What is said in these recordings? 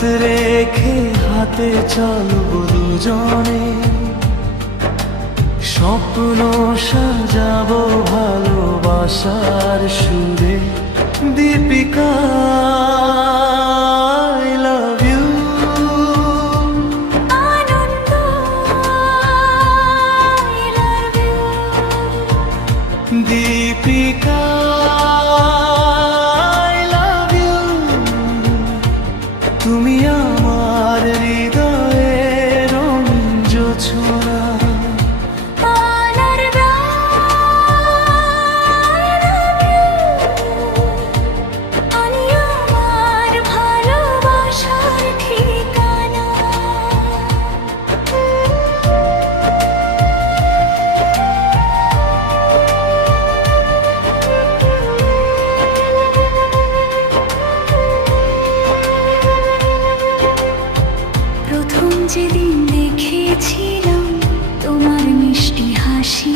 হাত রেখে হাতে চলবো দুজনে, স্বপ্ন সাজাবো ভালোবাসার সুরে। Deepika I love you। Ananda I love you। Deepika I love you। তুমি আমার হৃদয়ের রঙিন জোছনা। যেদিন দেখেছিলাম তোমার মিষ্টি হাসি,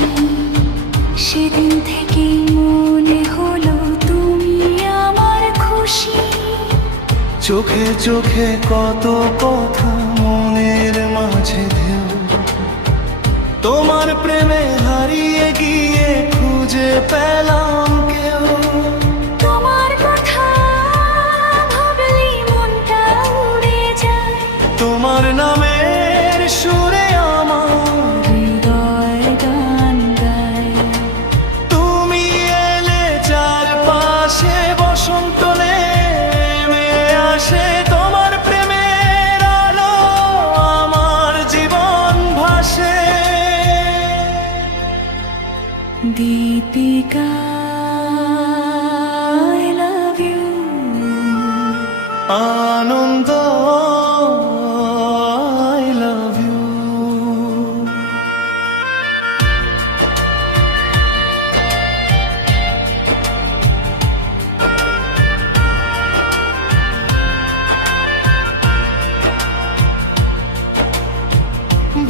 সেদিন থেকেই মনে হলো তুমি আমার খুশি। চোখে চোখে কত কথা মনের মাঝে ঢেউ, তোমার প্রেমে হারিয়ে গিয়ে খুঁজে পেলাম কেউ। তোমার কথা ভাবলি মনটা উড়ে যায়, তোমার নামের সুরে আমার হৃদয় গান গায়। তুমি এলে চারপাশে বসন্ত নেমে আসে, তোমার প্রেমের আলো আমার জীবন ভাসে। Deepika I love you। Ananda I love you।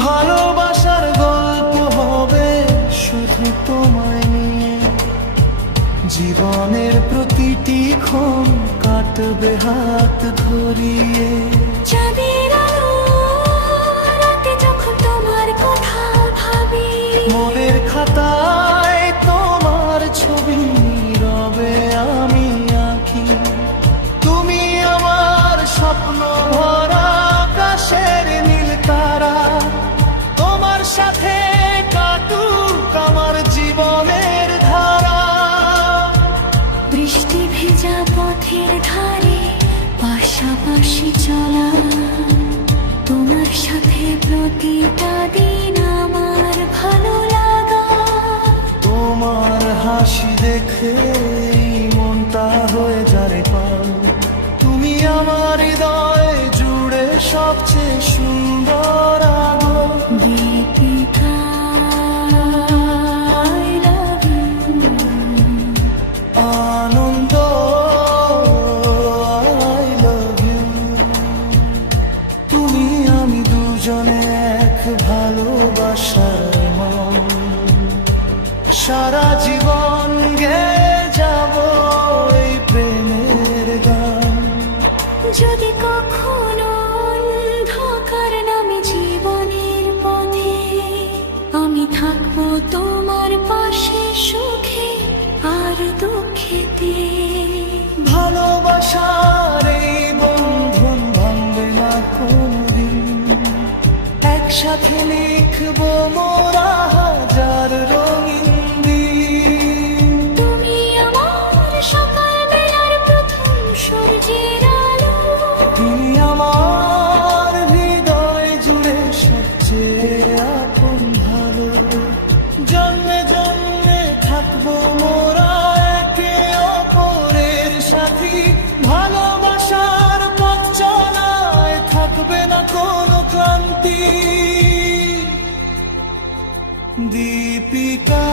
ভালোবাসার গল্প হবে শুধু তোমায় নিয়ে, জীবনের প্রতিটি ক্ষণ কাটবে হাত ধরিয়ে। চাঁদের আলো রাতে যখন তোমার কথা ভাবি, মনের খাতায় তোমার ছবি নীরবে আমি আঁকি। তুমি আমার স্বপ্ন ভরা আকাশের নীল তারা, তোমার সাথে কাটুক আমার জীবনের ধারা। বৃষ্টি ভেজা পথের ধারে পাশাপাশি চলা, তোমার সাথে প্রতিটা দিন আমার ভালো লাগা। তোমার হাসি দেখে মনটা হয়ে যারে পাল, তুমি আমার হৃদয় জুড়ে সবচেয়ে সুন্দর আলো। Deepika I love you। Ananda I love you। তুমি আমি দুজনে এক ভালোবাসার মন, সারা জীবন গেয়ে যাব এই প্রেমের গান। যদি কখনো অন্ধকার নামে জীবনের পথে, আমি থাকবো তোমার পাশে সুখে আর দুঃখেতে। ভালোবাসার এই বন্ধন ভাঙবে না কোনদিন, একসাথে লিখবো মোরা হাজার রঙিন দিন। তুমি আমার সকাল বেলার প্রথম সূর্যের আলো, তুমি আমার হৃদয় জুড়ে সবচেয়ে আপন ভালো। জন্মে জন্মে থাকবো মোরা একে অপরের সাথী, ভালোবাসার পথ চলায় থাকবে না কোনো ক্লান্তি। দীপিকা।